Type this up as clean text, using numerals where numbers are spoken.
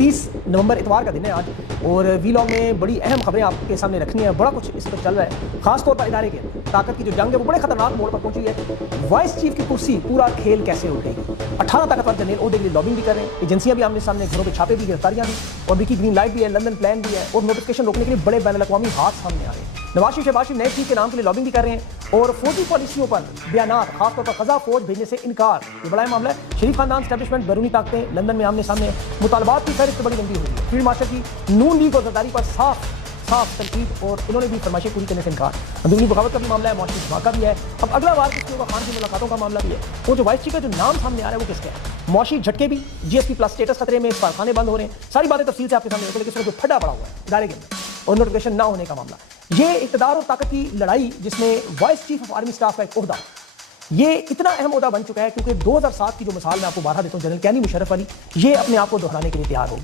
30 नवंबर इतवार का दिन है आज, और वीलॉग में बड़ी अहम खबरें आपके सामने रखनी है। बड़ा कुछ इस पर चल रहा है, खास तौर पर इदारे के ताकत की जो जंग है वो बड़े खतरनाक मोड़ पर पहुंची है। वाइस चीफ की कुर्सी, पूरा खेल कैसे उल्टेगी। 18 ताकतवर जनरल ओहदे के लिए लॉबिंग भी कर रहे हैं, एजेंसियां भी आमने सामने, घरों पे छापे भी, गिरफ्तारियां भी, और विकी ग्रीन लाइट भी है, लंदन प्लान भी है, और नोटिफिकेशन रोकने के लिए बड़े बैन अल-अक़वामी हाथ सामने आ रहे हैं। नवाज शरीफ शहबाज शरीफ नए चीफ के नाम के लिए लॉबिंग भी कर रहे हैं, और फौजी पॉलिसियों पर बयानात, खासतौर पर ख़ज़ा फौज भेजने से इनकार, ये बड़ा मामला है। शरीफ खानदान स्टैब्लिशमेंट, बैरूनी ताकतें लंदन में आमने सामने, मुतालबात की फहरिस्त बड़ी लंबी हुई है। फील्ड मार्शल की नून लीग और जरदारी पर साफ तनकीद, और इन्होंने भी फरमाइशें पूरी करने से इनकार। अंदरूनी बगावत का भी मामला है, मौसमी धमाका भी है। अब अगला वार किसकी होगा, खान की मुलाकातों का मामला भी है। वो जो वाइस चीफ का जो नाम सामने आ रहा है वो किसका है। मौशी झटके भी, जीएसपी प्लस स्टेटस खतरे में, कारखाने बंद हो रहे हैं, सारी बातें तफसील से आपके सामने रखें। लेकिन जो फटा पड़ा हुआ है इदारे के अंदर, और नोटिफिकेशन ना होने का मामला, ये इक़्तिदार और ताकत की लड़ाई जिसमें vice chief of army staff का एक ओहदा, ये इतना अहम ओहदा बन चुका है क्योंकि 2007 की जो मिसाल मैं आपको बारहा देता हूँ जनरल कैनी मुशर्रफ वाली, ये अपने आप को दोहराने के लिए तैयार होगी।